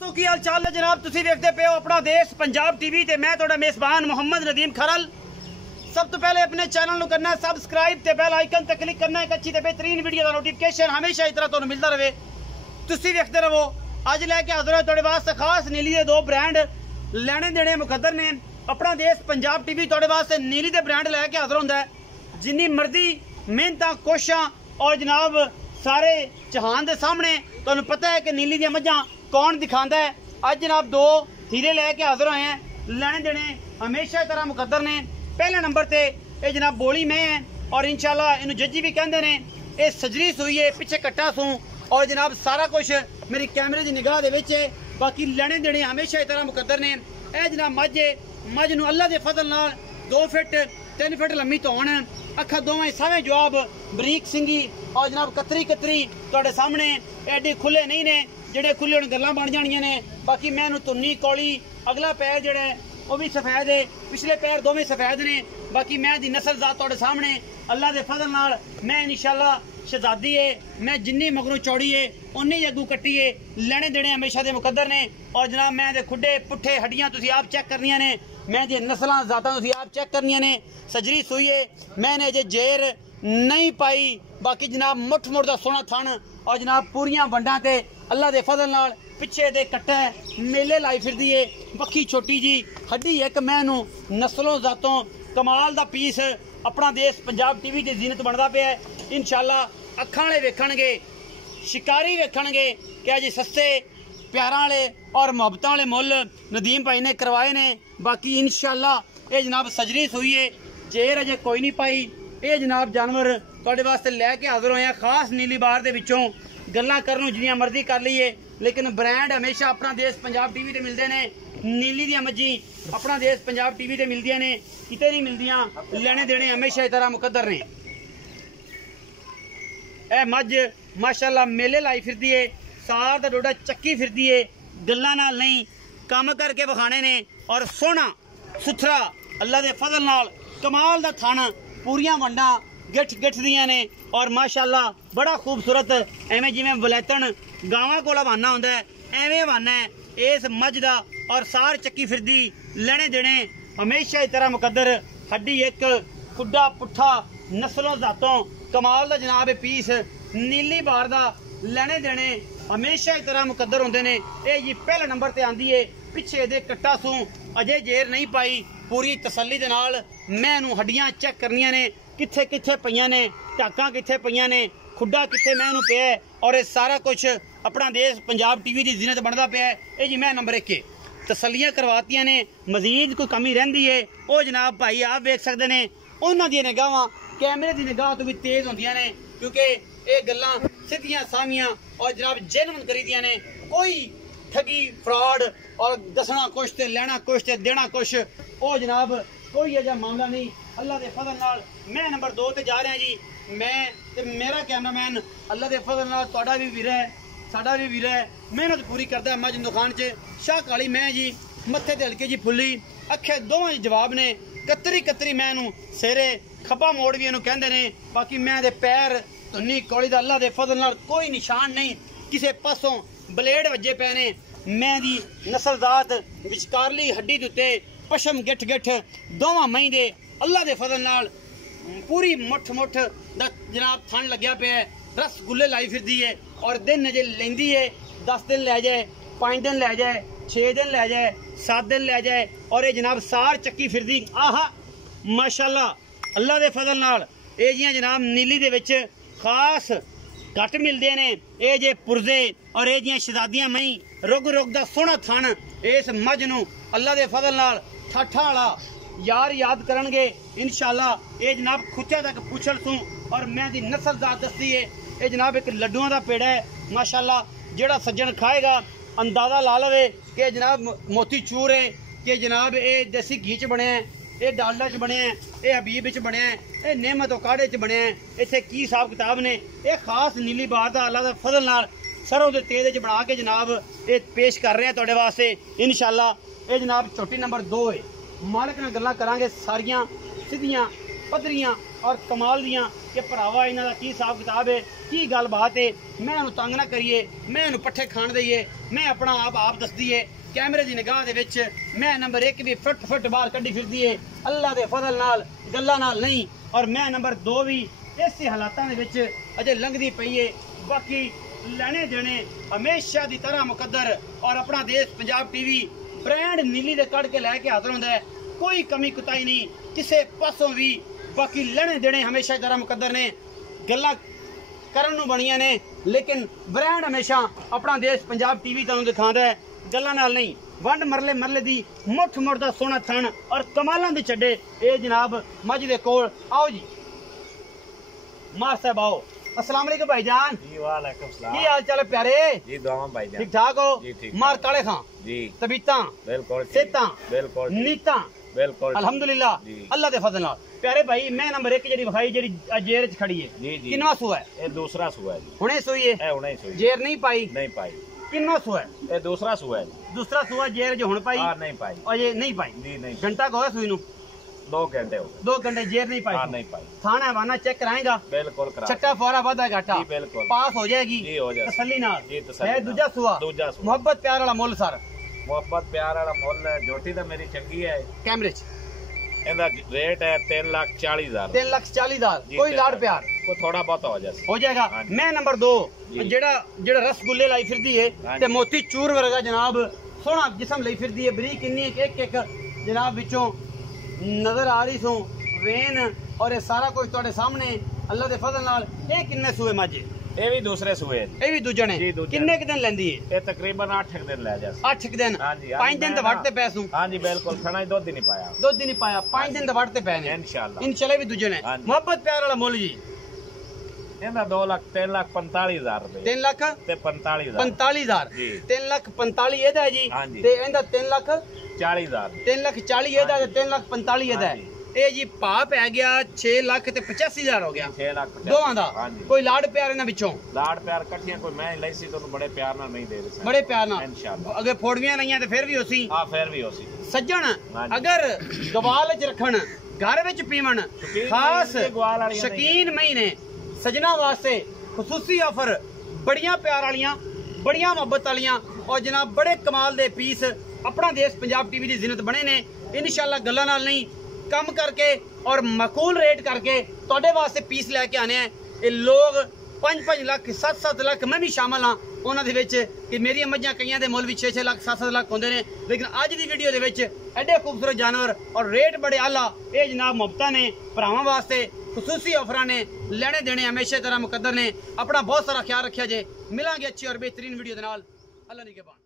तो की हाल चाल है जनाब, तुसी देखते पे हो अपना देश पंजाब टीवी ते मैं थोड़ा मेजबान मोहम्मद नदीम खरल। सब तो पहले अपने चैनल को करना है सबसक्राइब ते बेल आइकन ते क्लिक करना है। अच्छी ते बेहतरीन वीडियो का नोटिफिकेशन हमेशा इस तरह तुहानू मिलता रहे, तुसी देखते रहो। अज लैके हाजिर हो तुहाडे वास्ते खास नीली के दो ब्रांड लेने देने मुकद्दर ने। अपना देश पंजाब टीवी तुहाडे वास्ते नीली के ब्रांड लैके हाजिर होंदा है। जिन्नी मर्जी मेहनत कोशिशां और जनाब सारे जहान के सामने तुहानू पता है कि नीली दी मझां कौन दिखाता है। अज जनाब दो हीरे लैके हाजिर होए हैं। लेने देने हमेशा तरह मुकद्दर ने। पहले नंबर ते ये जनाब बोली में है और इंशाल्लाह इनू जज्जी भी कहते हैं। ये सजरी सूई है, पिछे कट्टा सूं और जनाब सारा कुछ मेरी कैमरे की निगाह दे विच है। बाकी लेने देने हमेशा तरह मुकद्दर ने। यह जनाब मझ नू अल्लाह के फजल नाल 2 फिट 3 फिट लम्मी धौन, अखा दोवें सावें जवाब बरीक सिंगी और जनाब कतरी तुहाडे सामने एडे खुले नहीं ने जेडे खुले हुण गल्लां बन जाणियां ने। बाकी मैं तुन्नी कौली अगला पैर जेड़ा है वह भी सफेद है, पिछले पैर दोवें सफेद ने। बाकी मैं दी नस्ल जात तुहाडे सामने अल्लाह के फजल नाल मैं इंशाल्लाह शहजादी है। मैं जिन्नी मगरों चौड़ी है उन्नी अगू कट्टी है। लेने देने हमेशा दे मुकद्दर ने और जनाब मैं दे खुडे पुट्ठे हड्डियां तुसीं आप चेक करनियां ने। मैं दी नस्लां जातां तुसीं आप चेक करनियां ने। सजरी सूई है, मैंने अजे जेर नहीं पाई। बाकी जनाब मुठ मुठ दा सोहना थन और जनाब पूरियां वंडां ते अल्लाह के फजल नाल पिछे दे कट्टा मेले लाई फिरदी है। बक्खी छोटी जी हड्डी एक मैनू नस्लों जातों कमाल दा पीस अपना देश पंजाब टीवी की जीनत बनता पे है। इंशाल्लाह अखां वाले वेखणगे, शिकारी वेखणगे कि अज सस्ते प्यारां वाले और मुहब्बतां वाले मुल नदीम भाई ने करवाए ने। बाकी इंशाल्लाह ये जनाब सजरी सूई है, जेर अजे कोई नहीं पाई। ये जनाब जानवर तुहाडे वास्ते लैके हाजिर होए हैं। खास नीली बार दे विचों गल्लां करन जिन्नियां मर्जी कर लईए, लेकिन ब्रांड हमेशा अपना देश पंजाब टीवी ते मिलते हैं। नीली दी मज्जी अपना देश पंजाब टीवी ते मिलदियां ने, किते नहीं मिलदियां। लेने देने हमेशा इस तरह मुकद्दर ने। ए मझ माशाल्लाह मेले लाई फिरदी है, सार दा डोडा चक्की फिरदी है। गल्लां नाल नहीं काम करके विखाने ने और सोहना सुथरा अल्लाह के फजल नाल कमाल दा थाना, पूरियां वंडां गिठ दियां ने और माशाल्लाह बड़ा खूबसूरत एवें जिवें वलैतन गावां कोल हवाना होंदा है एवें हवाना है इस मझ दा और सार चक्की फिरदी। लेने देने हमेशा इस तरह मुकद्दर, हड्डी एक, खुड्डा पुट्ठा, नस्लों जातों कमाल दा जनाब पीस नीली बार दा। लेने देने हमेशा इस तरह मुकद्दर होंदे ने। ये जी पहले नंबर ते आंदी है, पिछे दे कट्टा सूं अजे जेर नहीं पाई। पूरी तसल्ली दे नाल मैं नू हड्डियां चेक करनियां ने, किथे किथे पईयां ने, टाकां किथे पईयां ने, खुड्डा किथे मैं नू पिया है। और ये सारा कुछ अपना देश पंजाब टीवी की जीनत बनता पिया है। ये जी मैं नंबर 1 है, तसल्लियां करवातियां ने। मजीद कोई कमी रहिंदी है वो जनाब भाई आप वेख सकते हैं। उन्हां दी निगाहां कैमरे की निगाह तो भी तेज होंदियां ने, क्योंकि ये गल्लां सीधियां सामियां और जनाब जेन्युइन करी दियां ने। कोई ठगी फ्रॉड और दसना कुछ ते लेना कुछ ते देना कुछ वो जनाब कोई अजा मामला नहीं। अल्लाह के फजल नाल मैं नंबर 2 ते जा रहा जी। मैं ते मेरा कैमरामैन अल्लाह के फजल नाल तुहाडा भी वीर है, साडा भी वीर है, मेहनत पूरी करता है। मझ दुकान च शाह काली मैं जी, मत्थे ते हल्की जी फुल्ली, अखे दोवें जवाब ने, कतरी मैं नू सेरे खब्बा मोड़ भी इनू कहंदे ने। बाकी मैं दे पैर तुन्नी कौली दा अल्लाह के फजल नाल कोई निशान नहीं, किसे पासों ब्लेड वजे पे ने। मैं दी नस्ल जात विचकारली हड्डी दे उत्ते पशम गिठ दोवां मई दे अल्लाह के फजल नाल पूरी मुठ दा जनाब थन लग्या पे है। रसगुल्ले लाई फिरदी है और दिन अजे लेंदी है। 10 दिन लै जाए, 5 दिन लै जाए, 6 दिन लै जाए, 7 दिन लै जाए और ये जनाब सार चक्की फिरदी। आहा माशाल्लाह अल्लाह के फजल नाल ये जियां जनाब नीली दे विच खास घट मिलते हैं। ये जे पुरजे और ये जियां शहजादियां मई रुग दा सोहना थन इस मझ नू अल्लाह के फजल नाल ठाठा वाला यार याद करनगे इंशाल्लाह। ये जनाब खुचा तक पुछल सूं और मैं दी नस्ल जात दसदी है। ये जनाब एक लड्डुआं दा पेड़ा है माशाल्लाह, जेड़ा सज्जन खाएगा अंदाजा ला लवे कि जनाब मोती चूर है, कि जनाब ये देसी घी च बने हैं, ये डालडा च बने हैं, ये हबीब च बने हैं, ये नेमत काढ़े च बने हैं। इत्थे की हिसाब किताब ने। ये खास नीली बार दा अल्लाह दा फजल नाल सरों दे तेल च बना के जनाब ये पेश कर रहे हैं तुहाडे वास्ते इंशाल्लाह। ये जनाब छोटी नंबर 2 है। मालिक नाल गल्लां करांगे सारियां सीधियां पद्धरियां और कमाल दियां कि भरावा इन्हां दा की हिसाब किताब है, की गलबात है। मैं इन्हूं तंग ना करिए, मैं इन्हूं पट्ठे खाण दईए, मैं अपना आप दस दईए। कैमरे की निगाह दे विच मैं नंबर 1 भी फट बाहर कड्डी फिरदी है अल्लाह दे फजल नाल, गल्लां नाल नहीं। और मैं नंबर 2 भी इस हालातां दे विच अजे लंघदी पई है। बाकी लेने देने हमेशा की तरह मुकद्दर और अपना देश पंजाब टीवी ब्रांड नीली दे कड़ के लैके हाजिर होंदा है, कोई कमी कुताई नहीं किसी पासों भी। बाकी लेने देने हमेशा की तरह मुकद्दर ने, गल्लां करन नूं बणियां ने, लेकिन ब्रांड हमेशा अपना देश पंजाब टीवी तुहानूं दिखांदा है, गल्लां नाल नहीं। वंड मरले दी मुठ मुठ दा सोहना थण और कमालां दे छड्डे ए जनाब मझ दे कोल। आओ जी मार साहब आओ। अस्सलाम वालेकुम भाईजान जी। वालेकुम सलाम। की हाल चाल है प्यारे जी? दुआवां भाईजान। ठीक ठाक हो जी? ठीक। मार काले खां जी। तबीयतां बिल्कुल, सेहतां बिल्कुल, नीतां बिल्कुल अल्हम्दुलिल्लाह अल्लाह दे फजल नाल। प्यारे भाई मैं नंबर 1 जेडी विखाई जेडी जेर च खड़ी है जी जी, किन्ना सूआ है? ए दूसरा सूआ है जी। हुणे सूई है? ए हुणे सूई। जेर नहीं पाई? नहीं पाई। किन्ना सूआ है? ए दूसरा सूआ है। दूसरा सूआ जेर जो हुण पाई? हां नहीं पाई। अजे नहीं पाई जी। नहीं। घंटा को है सूई नु? 2 घंटे हो गए। 2 घंटे जेर नहीं पाई? हाँ नहीं पाई। थाना वाना चेक कराएगा? बिल्कुल करा। छट्टा फोरा वादा घाटा? जी बिल्कुल। पास हो जाएगी जी, हो जाएगी तसल्ली नाल जी। तसल्ली है। दूजा सुआ? दूजा सुआ। मोहब्बत प्यार वाला मुल सर? मोहब्बत प्यार वाला मुल है। जोटी तो मेरी चंगी है। कैमरे च इंदा रेट है 3,40,000। 3,40,000। कोई लाड़ प्यार को थोड़ा बहुत हो जाएगा। मैं नंबर 2 जेड़ा रसगुल्ले लाई फिरदी है ते मोती चूर वर्गा जनाब सोहना जिस्म लाई फिरदी है, बरीक इन्नी एक जनाब विचों नजर आ रही सो वेन और ये सारा कुछ तुहाडे सामने अल्लाह दे फजल नाल। ये किन्ने सूए माजे? ये भी दूसरे सूए, ये भी दूजे ने। किन्ने दिन लेंदी है? ये तकरीबन 8 दिन ले जा। 8 दिन? हां जी। 5 दिन तो वड़ते पैसू? हां जी बिल्कुल। खाना ही 2 दिन ही पाया। 2 दिन ही पाया। 5 दिन तो वड़ते पै ने इंशाल्लाह भी दूजे ने। मोहब्बत प्यार वाला मुल जी ਇਹਦਾ 3,45,000 रुपए। 3,45,000 जी। 3,45,000 ਇਹਦਾ ਹੈ ਜੀ ਤੇ ਇਹਦਾ 3,40,000। 3,40,000 ਇਹਦਾ ਤੇ 3,45,000 ਇਹਦਾ ਹੈ। ਇਹ ਜੀ ਭਾਅ ਪੈ ਗਿਆ 6,85,000 ਹੋ ਗਿਆ 6 ਲੱਖ ਦੋਵਾਂ ਦਾ। ਕੋਈ ਲਾੜ ਪਿਆਰ ਇਹਨਾਂ ਵਿੱਚੋਂ? ਲਾੜ ਪਿਆਰ ਇਕੱਠੀਆਂ ਕੋਈ ਮੈਂ ਲਈ ਸੀ ਤੁਹਾਨੂੰ ਬੜੇ ਪਿਆਰ ਨਾਲ ਨਹੀਂ ਦੇ ਰਿਹਾ। ਬੜੇ ਪਿਆਰ ਨਾਲ ਇੰਸ਼ਾਅੱਲਾ। ਅਗੇ ਫੋੜਵੀਆਂ ਨਹੀਂ ਤੇ ਫਿਰ ਵੀ ਹੋਸੀ। ਹਾਂ ਫਿਰ ਵੀ ਹੋਸੀ। ਸੱਜਣ ਅਗਰ ਗਵਾਲ ਚ ਰੱਖਣ घर विच पीवन खास शकीन महीने सजना वास्ते खसूसी ऑफर बड़िया प्यार वालियां बड़िया मोहब्बत वालियां और जनाब बड़े कमाल दे पीस अपना देश पंजाब टीवी की जिन्नत बने ने। इंशाअल्लाह गल्लां नाल नहीं कम करके और मकूल रेट करके तुहाडे वास्ते पीस लैके आने हैं। ये लोग 5-5 लाख 7-7 लाख मैं भी शामिल हाँ उन्हां दे विच कि मेरी मझां कईयां दे मुल भी 6-6 लाख 7-7 लाख होंदे ने। लेकिन अज दी वीडियो दे विच एडे खूबसूरत जानवर और रेट बड़े आला ये जनाब मुफ्तां ने भरावां वास्ते खसूसी ऑफरां ने। लेने देने हमेशा तरह मुकद्दर ने। अपना बहुत सारा ख्याल रखिया जे। मिलांगे अच्छी और बेहतरीन वीडियो दे नाल। अल्लाह निगहबान।